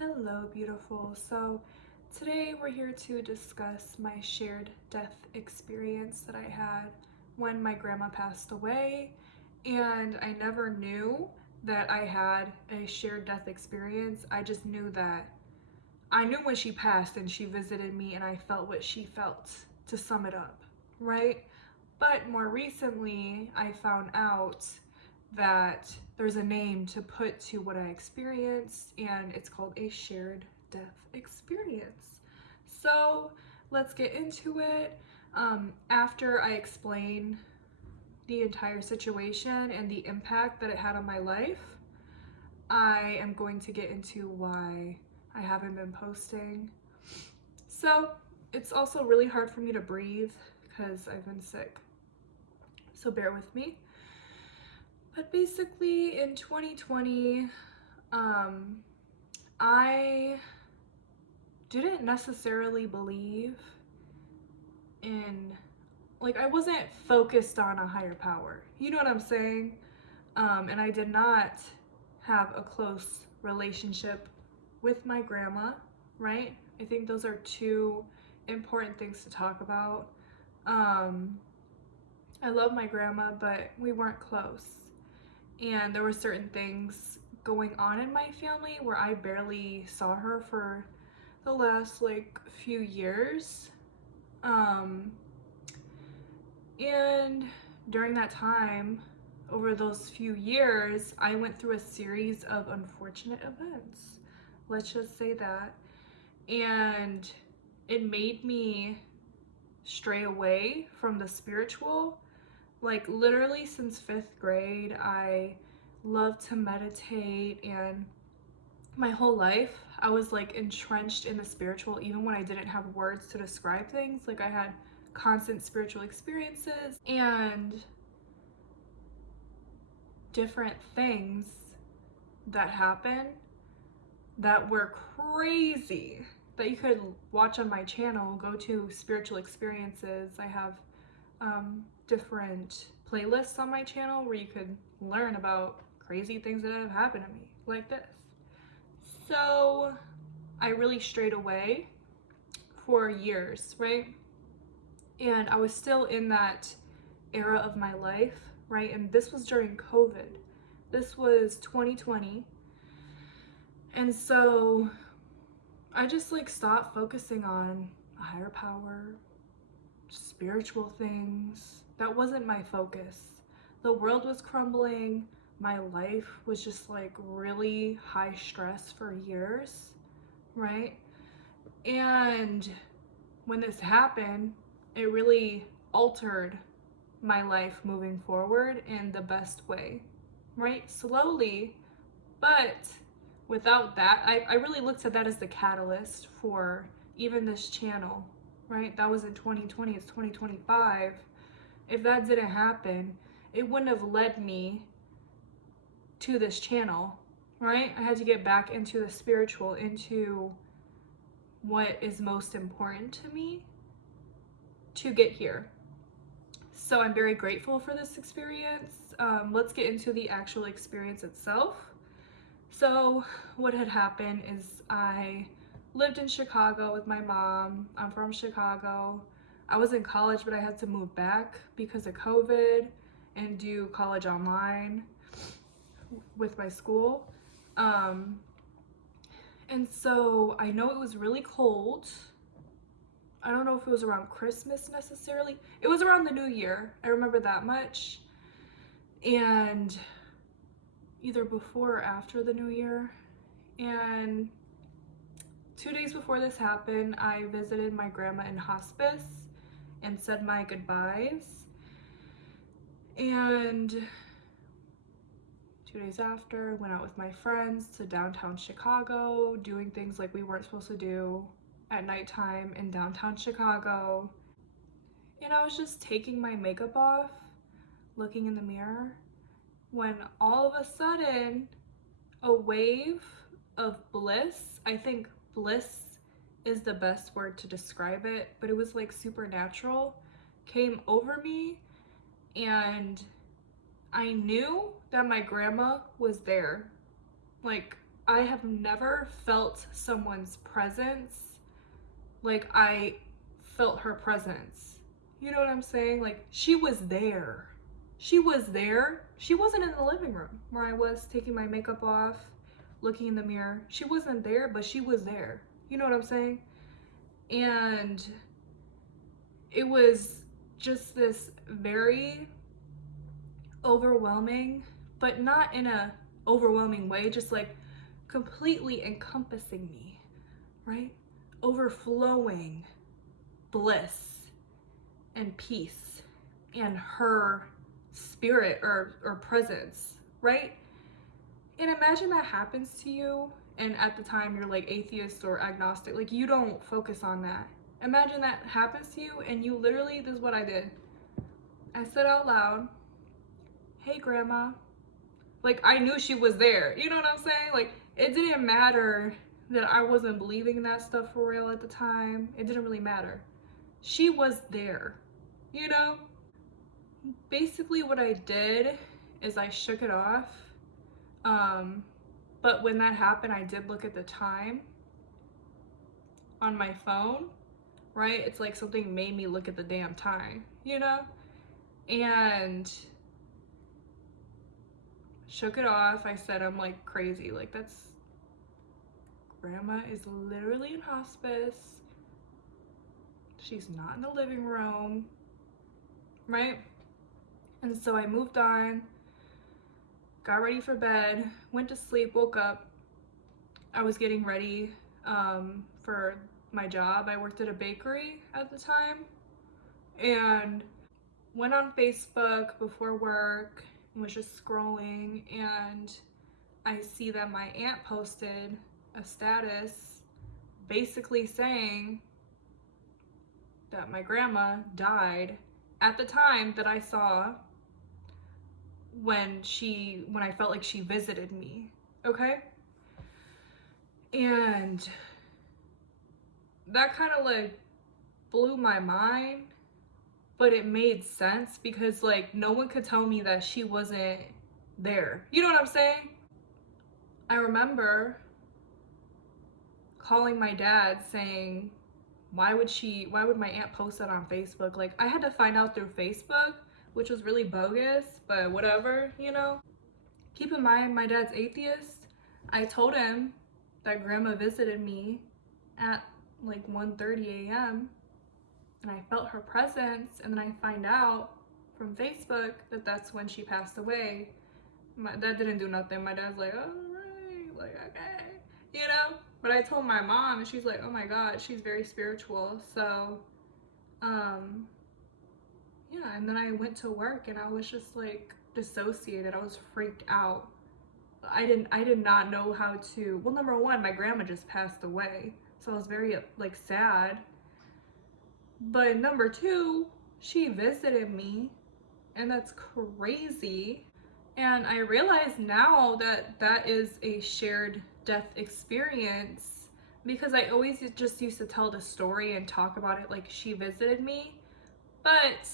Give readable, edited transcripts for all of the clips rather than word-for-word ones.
Hello, beautiful. So, today we're here to discuss my shared death experience that I had when my grandma passed away. And I never knew that I had a shared death experience. I just knew that I knew when she passed and she visited me, and I felt what she felt, to sum it up, right? But more recently, I found out that there's a name to put to what I experienced, and it's called a shared death experience. So let's get into it. After I explain the entire situation and the impact that it had on my life, I am going to get into why I haven't been posting. So it's also really hard for me to breathe because I've been sick. So bear with me. But basically in 2020, I didn't necessarily believe in, like, I wasn't focused on a higher power. You know what I'm saying? And I did not have a close relationship with my grandma, right? I think those are two important things to talk about. I love my grandma, but we weren't close. And there were certain things going on in my family where I barely saw her for the last few years. And during that time, over those few years, I went through a series of unfortunate events. Let's just say that. And it made me stray away from the spiritual. Like, literally since 5th grade, I love to meditate, and my whole life I was like entrenched in the spiritual, even when I didn't have words to describe things. Like, I had constant spiritual experiences and different things that happen that were crazy, that you could watch on my channel. Go to spiritual experiences. I have different playlists on my channel where you could learn about crazy things that have happened to me, like this. So I really strayed away for years, right? And I was still in that era of my life, right? And this was during COVID. This was 2020. And so I just stopped focusing on a higher power, spiritual things. That wasn't my focus. The world was crumbling. My life was just really high stress for years, right? And when this happened, it really altered my life moving forward in the best way, right? Slowly, but without that, I really looked at that as the catalyst for even this channel, right? That was in 2020, it's 2025. If that didn't happen, it wouldn't have led me to this channel, right? I had to get back into the spiritual, into what is most important to me to get here. So I'm very grateful for this experience. Let's get into the actual experience itself. So what had happened is I lived in Chicago with my mom. I'm from Chicago. I was in college, but I had to move back because of COVID and do college online with my school. And so I know it was really cold. I don't know if it was around Christmas necessarily. It was around the New Year. I remember that much. And either before or after the New Year. And 2 days before this happened, I visited my grandma in hospice and said my goodbyes. And 2 days after, went out with my friends to downtown Chicago, doing things like we weren't supposed to do at nighttime in downtown Chicago. And I was just taking my makeup off, looking in the mirror, when all of a sudden, a wave of bliss, I think bliss is the best word to describe it, but it was supernatural, came over me, and I knew that my grandma was there. I have never felt someone's presence like I felt her presence. You know what I'm saying? Like, she was there. She was there. She wasn't in the living room where I was taking my makeup off, looking in the mirror. She wasn't there, but she was there. You know what I'm saying? And it was just this very overwhelming, but not in a overwhelming way, just like completely encompassing me, right? Overflowing bliss and peace and her spirit or presence, right? And imagine that happens to you, and at the time you're like atheist or agnostic, like you don't focus on that. Imagine that happens to you and you literally, this is what I did. I said out loud, "Hey grandma." Like, I knew she was there. You know what I'm saying? Like, it didn't matter that I wasn't believing in that stuff for real at the time. It didn't really matter. She was there, you know? Basically what I did is I shook it off. But when that happened, I did look at the time on my phone, right? It's like something made me look at the damn time, you know? And shook it off. I said, I'm like crazy. Like, grandma is literally in hospice. She's not in the living room, right? And so I moved on, got ready for bed, went to sleep, woke up. I was getting ready for my job. I worked at a bakery at the time and went on Facebook before work and was just scrolling, and I see that my aunt posted a status basically saying that my grandma died at the time that I saw when I felt like she visited me, okay? And that kind of like blew my mind, but it made sense because like no one could tell me that she wasn't there. You know what I'm saying? I remember calling my dad saying, why would my aunt post that on Facebook? Like, I had to find out through Facebook, which was really bogus, but whatever, you know? Keep in mind, my dad's atheist. I told him that grandma visited me at like 1:30 a.m. and I felt her presence, and then I find out from Facebook that that's when she passed away. My dad didn't do nothing. My dad's like, all right, like, okay, you know? But I told my mom, and she's like, oh my God, she's very spiritual. So, yeah, and then I went to work and I was just like dissociated. I was freaked out. I did not know how to, well, number one, my grandma just passed away. So I was very like sad. But number two, she visited me, and that's crazy. And I realize now that that is a shared death experience, because I always just used to tell the story and talk about it like she visited me. But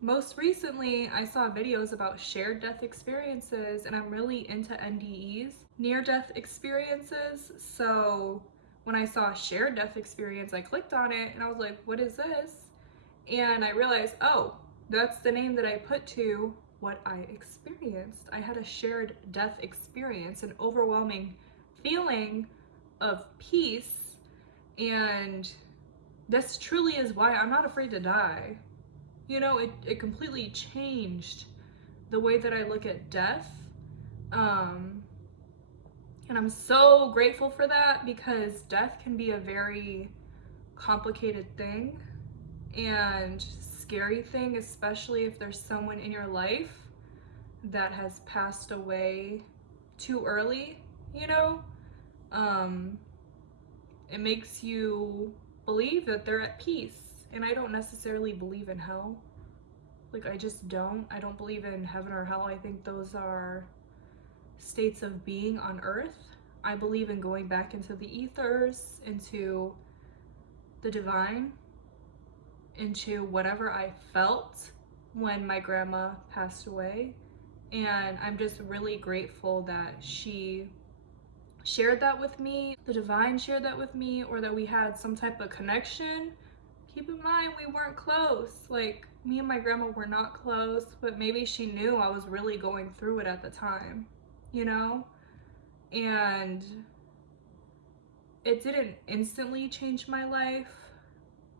most recently, I saw videos about shared death experiences, and I'm really into NDEs, near-death experiences. So when I saw shared death experience, I clicked on it and I was like, what is this? And I realized, oh, that's the name that I put to what I experienced. I had a shared death experience, an overwhelming feeling of peace, and this truly is why I'm not afraid to die. You know, it completely changed the way that I look at death. And I'm so grateful for that, because death can be a very complicated thing and scary thing, especially if there's someone in your life that has passed away too early, you know? It makes you believe that they're at peace. And I don't necessarily believe in hell. Like, I just don't. I don't believe in heaven or hell. I think those are states of being on earth. I believe in going back into the ethers, into the divine, into whatever I felt when my grandma passed away. And I'm just really grateful that she shared that with me, the divine shared that with me, or that we had some type of connection. Keep in mind, we weren't close. Like, me and my grandma were not close, but maybe she knew I was really going through it at the time, you know? And it didn't instantly change my life,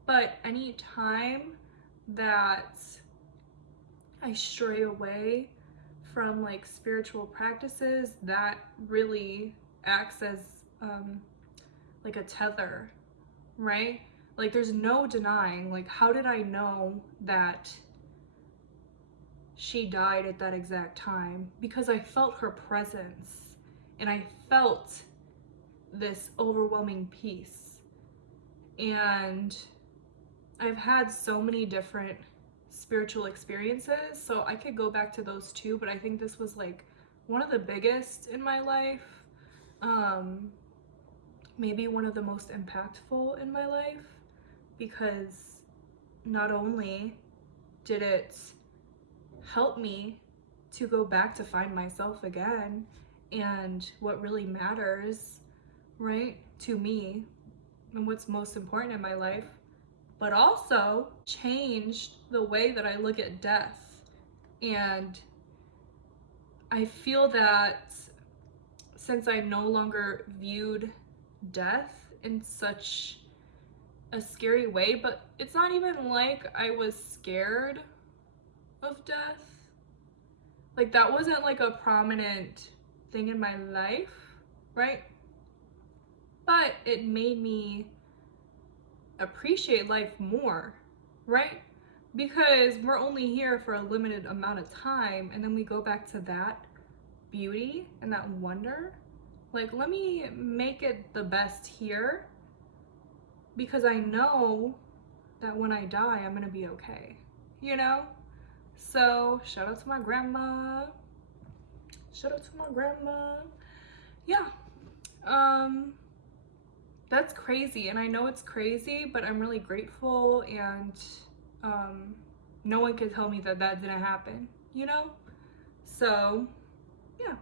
but any time that I stray away from like spiritual practices, that really acts as like a tether, right? Like, there's no denying, like, how did I know that she died at that exact time? Because I felt her presence, and I felt this overwhelming peace. And I've had so many different spiritual experiences, so I could go back to those too, but I think this was like one of the biggest in my life. Maybe one of the most impactful in my life, because not only did it help me to go back to find myself again and what really matters, right, to me, and what's most important in my life, but also changed the way that I look at death. And I feel that since I no longer viewed death in such a scary way, but it's not even like I was scared of death. Like, that wasn't like a prominent thing in my life, right? But it made me appreciate life more, right? Because we're only here for a limited amount of time, and then we go back to that beauty and that wonder. Like, let me make it the best here, because I know that when I die, I'm gonna be okay, you know? So, shout out to my grandma. Shout out to my grandma. Yeah. That's crazy, and I know it's crazy, but I'm really grateful, and no one can tell me that that didn't happen, you know? So, yeah.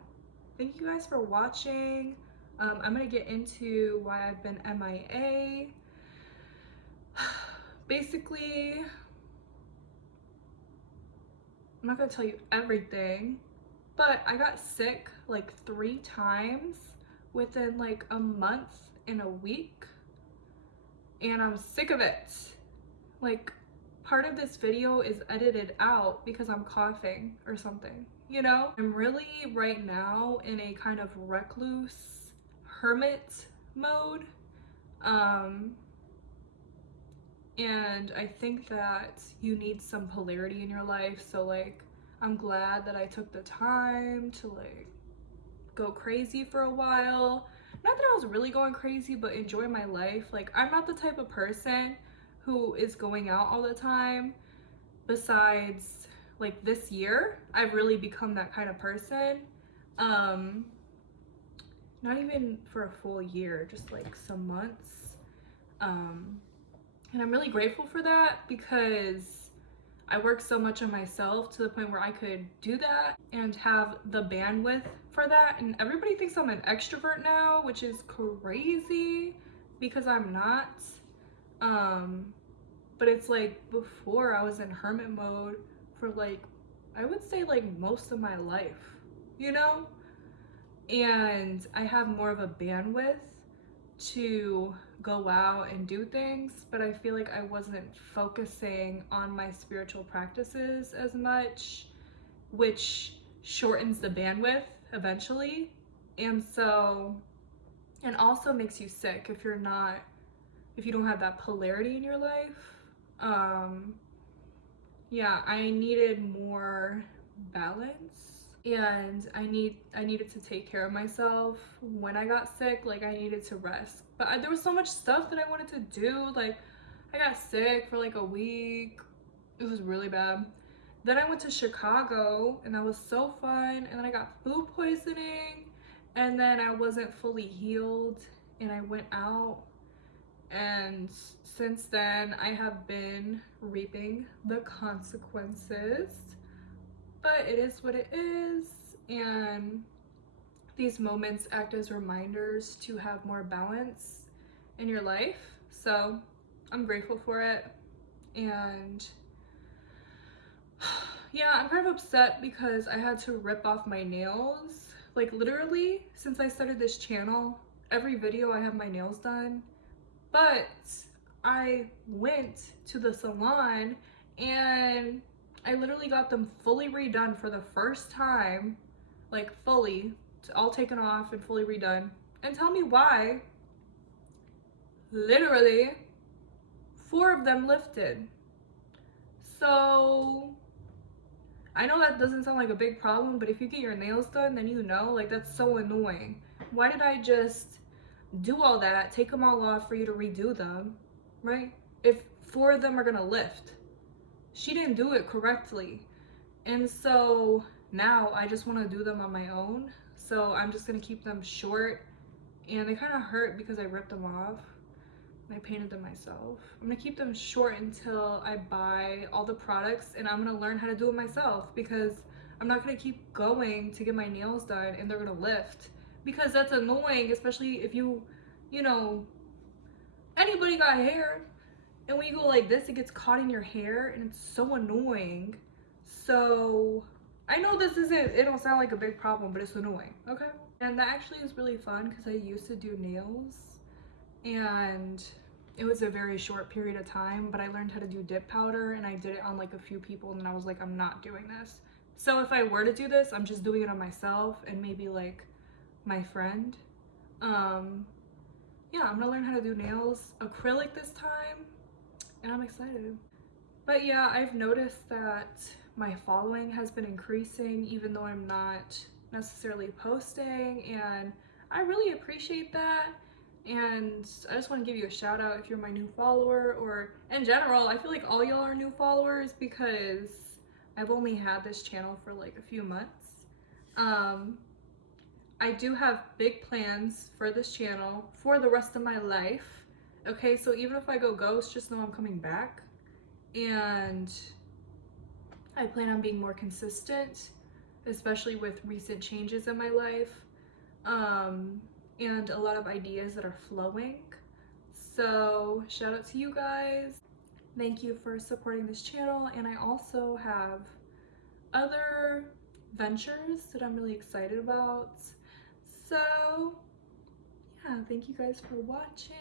Thank you guys for watching. I'm gonna get into why I've been MIA. Basically, I'm not gonna tell you everything, but I got sick like 3 times within like a month and a week, and I'm sick of it. Like, part of this video is edited out because I'm coughing or something, you know? I'm really right now in a kind of recluse hermit mode. And I think that you need some polarity in your life. So like, I'm glad that I took the time to like go crazy for a while. Not that I was really going crazy, but enjoy my life. Like, I'm not the type of person who is going out all the time. Besides, like, this year, I've really become that kind of person. Not even for a full year, just like some months. And I'm really grateful for that, because I work so much on myself to the point where I could do that and have the bandwidth for that. And everybody thinks I'm an extrovert now, which is crazy, because I'm not. But it's like, before I was in hermit mode for like, I would say like most of my life, you know? And I have more of a bandwidth to go out and do things, but I feel like I wasn't focusing on my spiritual practices as much, which shortens the bandwidth eventually. And so, and also makes you sick if you don't have that polarity in your life. Yeah, I needed more balance, and I needed to take care of myself when I got sick. Like, I needed to rest, but there was so much stuff that I wanted to do. Like, I got sick for like a week. It was really bad. Then I went to Chicago, and that was so fun, and then I got food poisoning, and then I wasn't fully healed, and I went out, and since then I have been reaping the consequences. But it is what it is, and these moments act as reminders to have more balance in your life. So I'm grateful for it. And yeah, I'm kind of upset because I had to rip off my nails. Like literally, since I started this channel, every video I have my nails done. But I went to the salon and I literally got them fully redone for the first time, like fully, all taken off and fully redone. And tell me why, literally, 4 of them lifted. So I know that doesn't sound like a big problem, but if you get your nails done, then you know, like that's so annoying. Why did I just do all that, take them all off for you to redo them, right? If 4 of them are gonna lift. She didn't do it correctly. And so now I just wanna do them on my own. So I'm just gonna keep them short, and they kind of hurt because I ripped them off. I painted them myself. I'm gonna keep them short until I buy all the products, and I'm gonna learn how to do it myself, because I'm not gonna keep going to get my nails done and they're gonna lift, because that's annoying, especially if you know, anybody got hair, and when you go like this, it gets caught in your hair and it's so annoying. So I know it don't sound like a big problem, but it's annoying, okay? And that actually is really fun because I used to do nails, and it was a very short period of time, but I learned how to do dip powder, and I did it on like a few people, and I was like, I'm not doing this. So if I were to do this, I'm just doing it on myself and maybe like my friend. Yeah, I'm gonna learn how to do nails acrylic this time, and I'm excited. But yeah, I've noticed that my following has been increasing even though I'm not necessarily posting, and I really appreciate that. And I just want to give you a shout out if you're my new follower, or in general, I feel like all y'all are new followers because I've only had this channel for like a few months. I do have big plans for this channel for the rest of my life. Okay, so even if I go ghost, just know I'm coming back. And I plan on being more consistent, especially with recent changes in my life. And a lot of ideas that are flowing. So shout out to you guys. Thank you for supporting this channel. And I also have other ventures that I'm really excited about. So yeah, thank you guys for watching.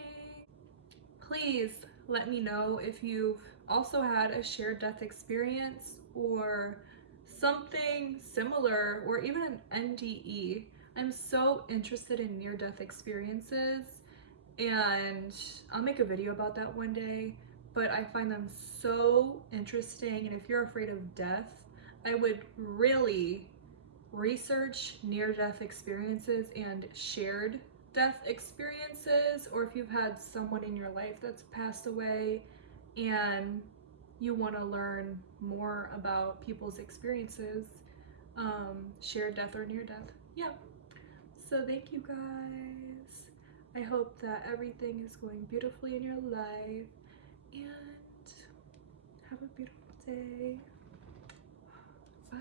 Please let me know if you've also had a shared death experience or something similar, or even an NDE. I'm so interested in near-death experiences, and I'll make a video about that one day, but I find them so interesting. And if you're afraid of death, I would really research near-death experiences and shared death experiences, or if you've had someone in your life that's passed away and you want to learn more about people's experiences, shared death or near death. Yeah. So thank you guys. I hope that everything is going beautifully in your life, and have a beautiful day. Bye.